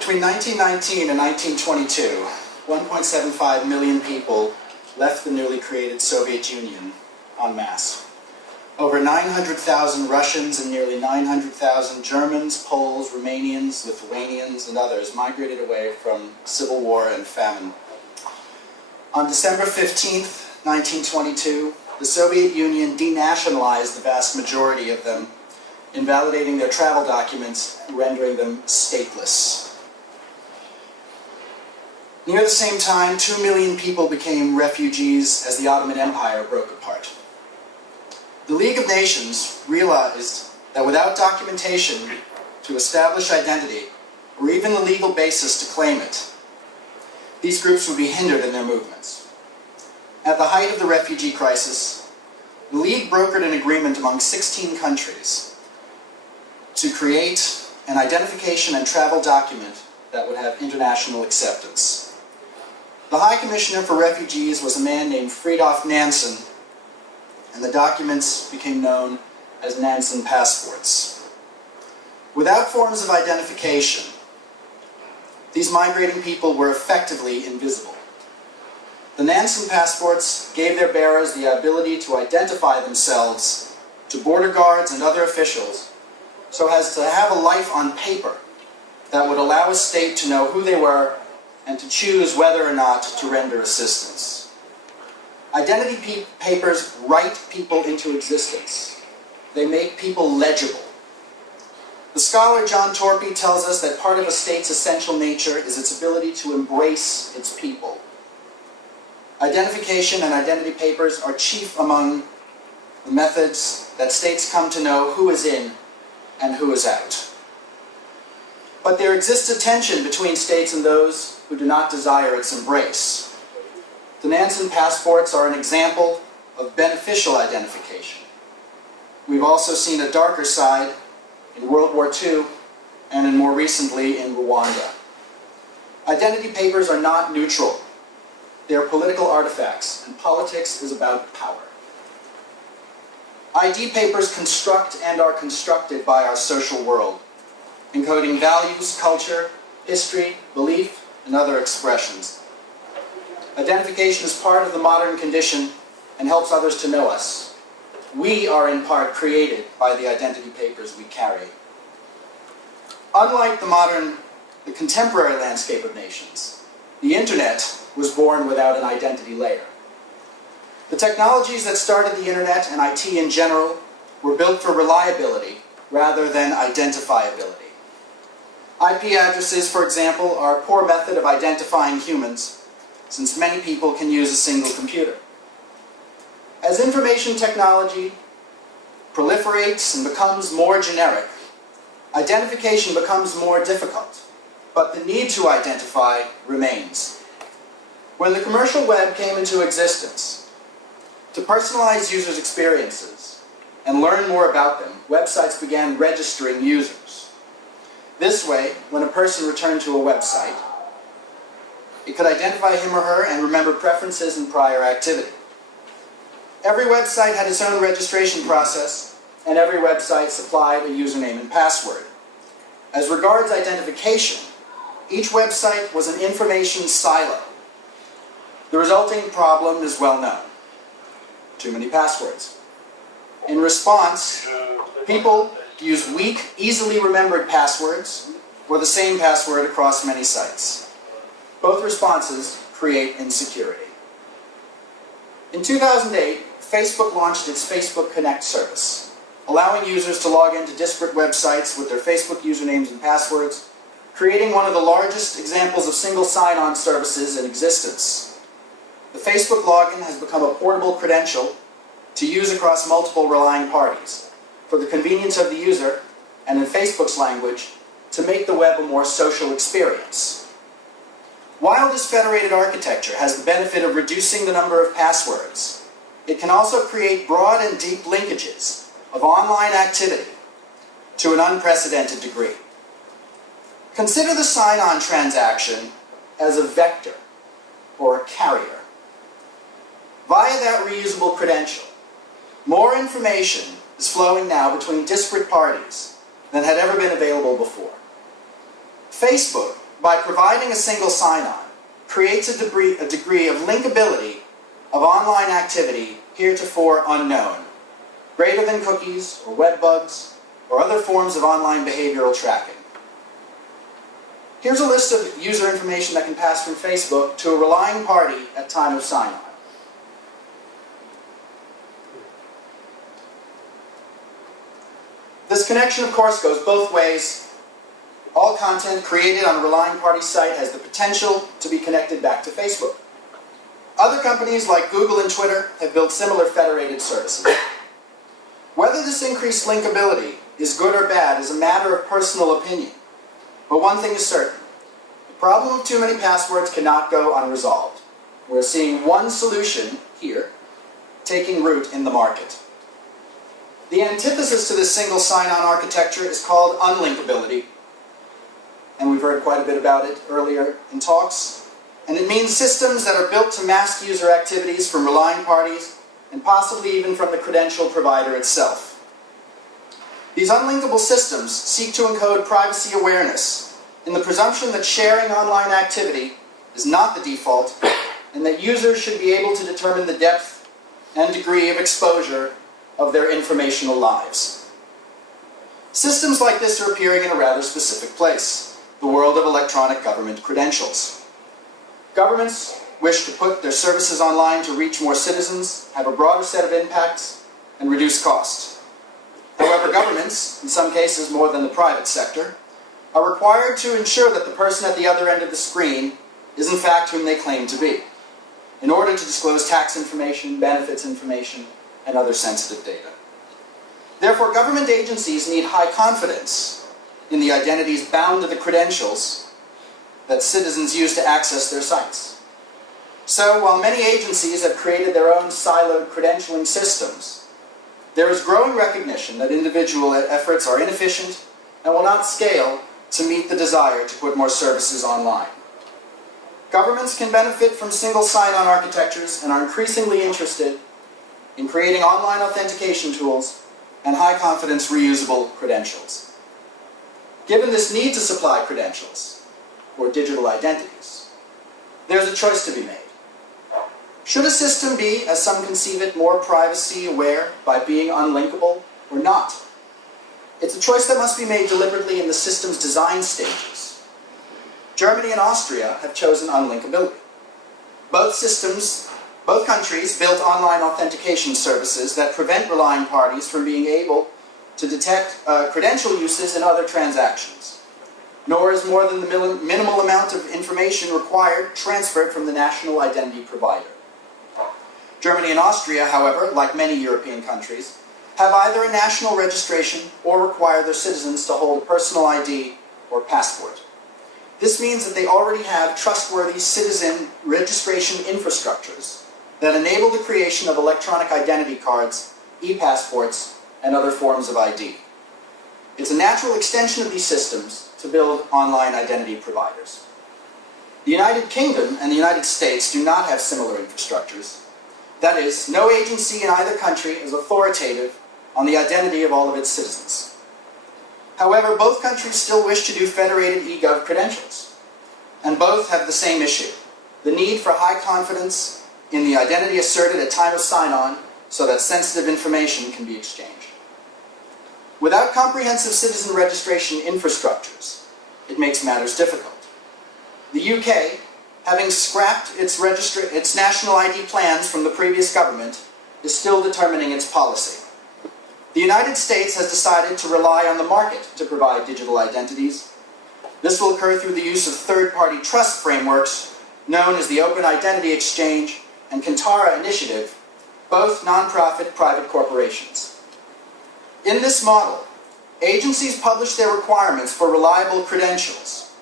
Between 1919 and 1922, 1.75 million people left the newly created Soviet Union en masse. Over 900,000 Russians and nearly 900,000 Germans, Poles, Romanians, Lithuanians, and others migrated away from civil war and famine. On December 15, 1922, the Soviet Union denationalized the vast majority of them, invalidating their travel documents, rendering them stateless. Near the same time, 2 million people became refugees as the Ottoman Empire broke apart. The League of Nations realized that without documentation to establish identity, or even the legal basis to claim it, these groups would be hindered in their movements. At the height of the refugee crisis, the League brokered an agreement among 16 countries to create an identification and travel document that would have international acceptance. The High Commissioner for Refugees was a man named Fridtjof Nansen, and the documents became known as Nansen passports. Without forms of identification, these migrating people were effectively invisible. The Nansen passports gave their bearers the ability to identify themselves to border guards and other officials so as to have a life on paper that would allow a state to know who they were and to choose whether or not to render assistance. Identity papers write people into existence. They make people legible. The scholar John Torpy tells us that part of a state's essential nature is its ability to embrace its people. Identification and identity papers are chief among the methods that states come to know who is in and who is out. But there exists a tension between states and those who do not desire its embrace. The Nansen passports are an example of beneficial identification. We've also seen a darker side in World War II and more recently in Rwanda. Identity papers are not neutral. They are political artifacts, and politics is about power. ID papers construct and are constructed by our social world, encoding values, culture, history, belief, and other expressions. Identification is part of the modern condition and helps others to know us. We are in part created by the identity papers we carry. Unlike the contemporary landscape of nations, the internet was born without an identity layer. The technologies that started the internet and IT in general were built for reliability rather than identifiability. IP addresses, for example, are a poor method of identifying humans, since many people can use a single computer. As information technology proliferates and becomes more generic, identification becomes more difficult, but the need to identify remains. When the commercial web came into existence, to personalize users' experiences and learn more about them, websites began registering users. This way, when a person returned to a website, it could identify him or her and remember preferences and prior activity. Every website had its own registration process, and every website supplied a username and password. As regards identification, each website was an information silo. The resulting problem is well known. Too many passwords. In response, people use weak, easily remembered passwords or the same password across many sites. Both responses create insecurity. In 2008, Facebook launched its Facebook Connect service, allowing users to log into disparate websites with their Facebook usernames and passwords, creating one of the largest examples of single sign-on services in existence. The Facebook login has become a portable credential to use across multiple relying parties, for the convenience of the user, and in Facebook's language, to make the web a more social experience. While this federated architecture has the benefit of reducing the number of passwords, it can also create broad and deep linkages of online activity to an unprecedented degree. Consider the sign-on transaction as a vector or a carrier. Via that reusable credential, more information is flowing now between disparate parties than had ever been available before. Facebook by providing a single sign-on, creates a degree of linkability of online activity heretofore unknown, greater than cookies or web bugs or other forms of online behavioral tracking. Here's a list of user information that can pass from Facebook to a relying party at time of sign-on. This connection, of course, goes both ways. All content created on a relying party site has the potential to be connected back to Facebook. Other companies like Google and Twitter have built similar federated services. Whether this increased linkability is good or bad is a matter of personal opinion. But one thing is certain. The problem of too many passwords cannot go unresolved. We're seeing one solution here taking root in the market. The antithesis to this single sign-on architecture is called unlinkability. And we've heard quite a bit about it earlier in talks. And it means systems that are built to mask user activities from relying parties and possibly even from the credential provider itself. These unlinkable systems seek to encode privacy awareness in the presumption that sharing online activity is not the default and that users should be able to determine the depth and degree of exposure of their informational lives. Systems like this are appearing in a rather specific place, the world of electronic government credentials. Governments wish to put their services online to reach more citizens, have a broader set of impacts, and reduce costs. However, governments, in some cases more than the private sector, are required to ensure that the person at the other end of the screen is in fact whom they claim to be, in order to disclose tax information, benefits information, and other sensitive data. Therefore, government agencies need high confidence in the identities bound to the credentials that citizens use to access their sites. So, while many agencies have created their own siloed credentialing systems, there is growing recognition that individual efforts are inefficient and will not scale to meet the desire to put more services online. Governments can benefit from single sign-on architectures and are increasingly interested in creating online authentication tools and high-confidence reusable credentials. Given this need to supply credentials, or digital identities, there's a choice to be made. Should a system be, as some conceive it, more privacy-aware by being unlinkable or not? It's a choice that must be made deliberately in the system's design stages. Germany and Austria have chosen unlinkability. Both countries built online authentication services that prevent relying parties from being able to detect credential uses in other transactions, nor is more than the minimal amount of information required transferred from the national identity provider. Germany and Austria, however, like many European countries, have either a national registration or require their citizens to hold a personal ID or passport. This means that they already have trustworthy citizen registration infrastructures that enable the creation of electronic identity cards, e-passports, and other forms of ID. It's a natural extension of these systems to build online identity providers. The United Kingdom and the United States do not have similar infrastructures. That is, no agency in either country is authoritative on the identity of all of its citizens. However, both countries still wish to do federated e-gov credentials, and both have the same issue, the need for high confidence in the identity asserted at time of sign-on so that sensitive information can be exchanged. Without comprehensive citizen registration infrastructures, it makes matters difficult. The UK, having scrapped its national ID plans from the previous government, is still determining its policy. The United States has decided to rely on the market to provide digital identities. This will occur through the use of third-party trust frameworks known as the Open Identity Exchange and Kantara Initiative, both nonprofit private corporations. In this model, agencies publish their requirements for reliable credentials.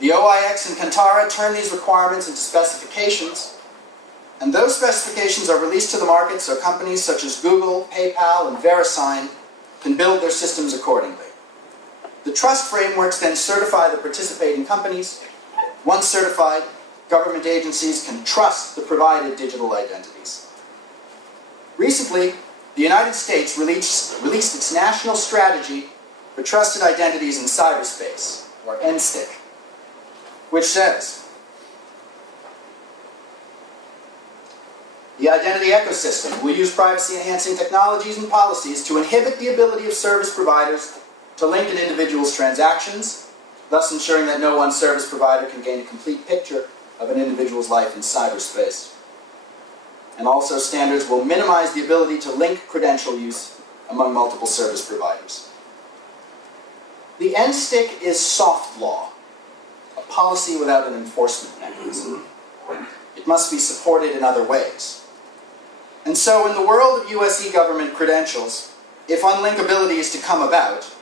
The OIX and Kantara turn these requirements into specifications, and those specifications are released to the market so companies such as Google, PayPal, and VeriSign can build their systems accordingly. The trust frameworks then certify the participating companies. Once certified, government agencies can trust the provided digital identities. Recently, the United States released its National Strategy for Trusted Identities in Cyberspace, or NSTIC. which says, the identity ecosystem will use privacy-enhancing technologies and policies to inhibit the ability of service providers to link an individual's transactions, thus ensuring that no one service provider can gain a complete picture of an individual's life in cyberspace. And also, standards will minimize the ability to link credential use among multiple service providers. The end stick is soft law, a policy without an enforcement mechanism. It must be supported in other ways. And so in the world of US e-government credentials, if unlinkability is to come about,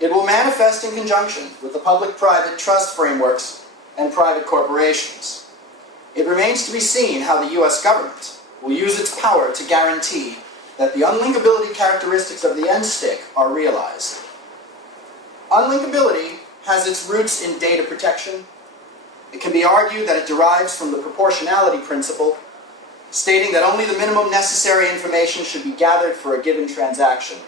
it will manifest in conjunction with the public-private trust frameworks and private corporations. It remains to be seen how the US government will use its power to guarantee that the unlinkability characteristics of the end stick are realized. Unlinkability has its roots in data protection. It can be argued that it derives from the proportionality principle, stating that only the minimum necessary information should be gathered for a given transaction.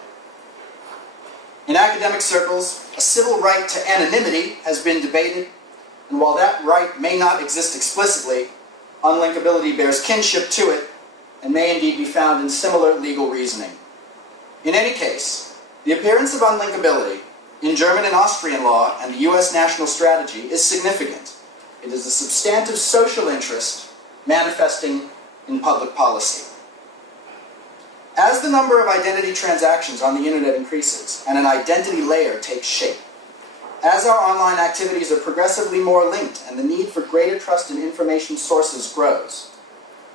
In academic circles, a civil right to anonymity has been debated, and while that right may not exist explicitly, unlinkability bears kinship to it and may indeed be found in similar legal reasoning. In any case, the appearance of unlinkability in German and Austrian law and the US national strategy is significant. It is a substantive social interest manifesting in public policy. As the number of identity transactions on the internet increases and an identity layer takes shape, as our online activities are progressively more linked and the need for greater trust in information sources grows,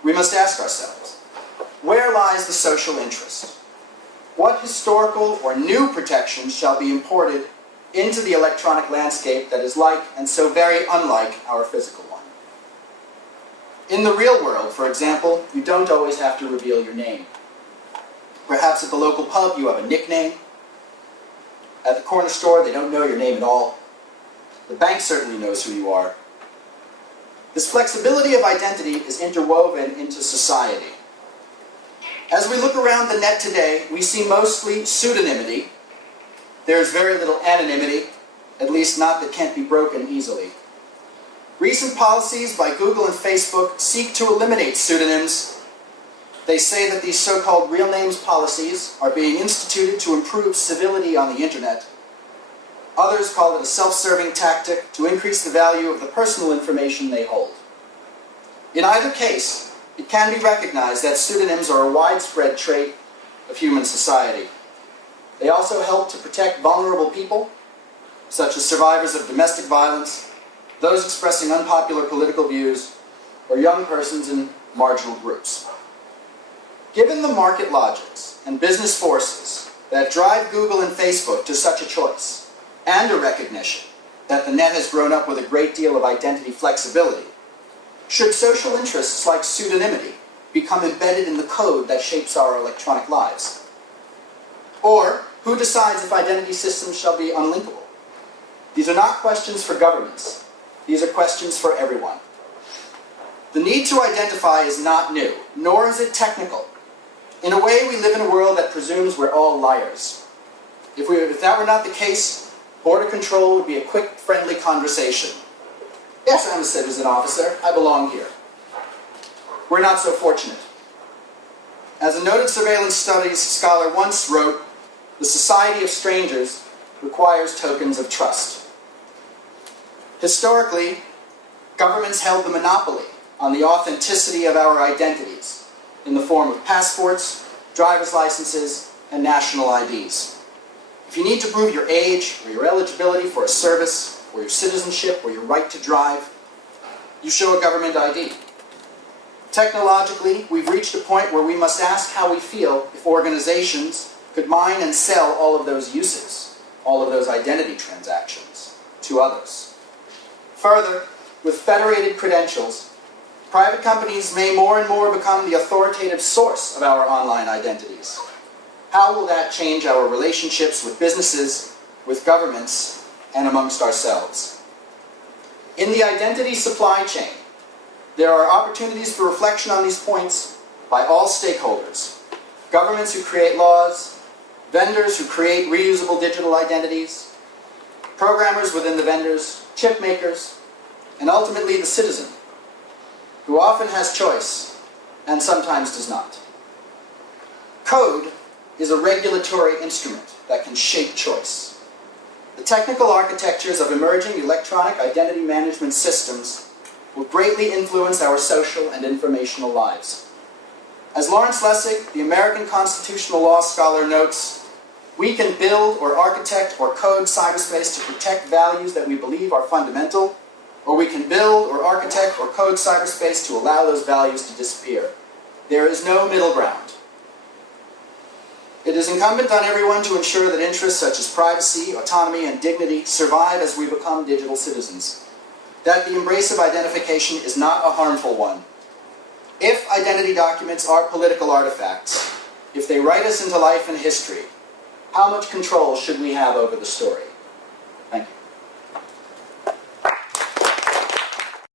we must ask ourselves, where lies the social interest? What historical or new protections shall be imported into the electronic landscape that is like and so very unlike our physical one? In the real world, for example, you don't always have to reveal your name. Perhaps at the local pub you have a nickname. At the corner store they don't know your name at all. The bank certainly knows who you are. This flexibility of identity is interwoven into society. As we look around the net today, we see mostly pseudonymity. There's very little anonymity, at least not that can't be broken easily. Recent policies by Google and Facebook seek to eliminate pseudonyms. They say that these so-called real names policies are being instituted to improve civility on the internet. Others call it a self-serving tactic to increase the value of the personal information they hold. In either case, it can be recognized that pseudonyms are a widespread trait of human society. They also help to protect vulnerable people, such as survivors of domestic violence, those expressing unpopular political views, or young persons in marginal groups. Given the market logics and business forces that drive Google and Facebook to such a choice, and a recognition that the net has grown up with a great deal of identity flexibility, should social interests like pseudonymity become embedded in the code that shapes our electronic lives? Or, who decides if identity systems shall be unlinkable? These are not questions for governments. These are questions for everyone. The need to identify is not new, nor is it technical. In a way, we live in a world that presumes we're all liars. If that were not the case, border control would be a quick, friendly conversation. Yes, I'm a citizen officer. I belong here. We're not so fortunate. As a noted surveillance studies scholar once wrote, the society of strangers requires tokens of trust. Historically, governments held the monopoly on the authenticity of our identities in the form of passports, driver's licenses, and national IDs. If you need to prove your age or your eligibility for a service, or your citizenship, or your right to drive, you show a government ID. Technologically, we've reached a point where we must ask how we feel if organizations could mine and sell all of those uses, all of those identity transactions, to others. Further, with federated credentials, private companies may more and more become the authoritative source of our online identities. How will that change our relationships with businesses, with governments, and amongst ourselves? In the identity supply chain, there are opportunities for reflection on these points by all stakeholders. Governments who create laws, vendors who create reusable digital identities, programmers within the vendors, chip makers, and ultimately the citizen, who often has choice and sometimes does not. Code is a regulatory instrument that can shape choice. The technical architectures of emerging electronic identity management systems will greatly influence our social and informational lives. As Lawrence Lessig, the American constitutional law scholar, notes, we can build or architect or code cyberspace to protect values that we believe are fundamental, or we can build or architect or code cyberspace to allow those values to disappear. There is no middle ground. It is incumbent on everyone to ensure that interests such as privacy, autonomy, and dignity survive as we become digital citizens. That the embrace of identification is not a harmful one. If identity documents are political artifacts, if they write us into life and history, how much control should we have over the story?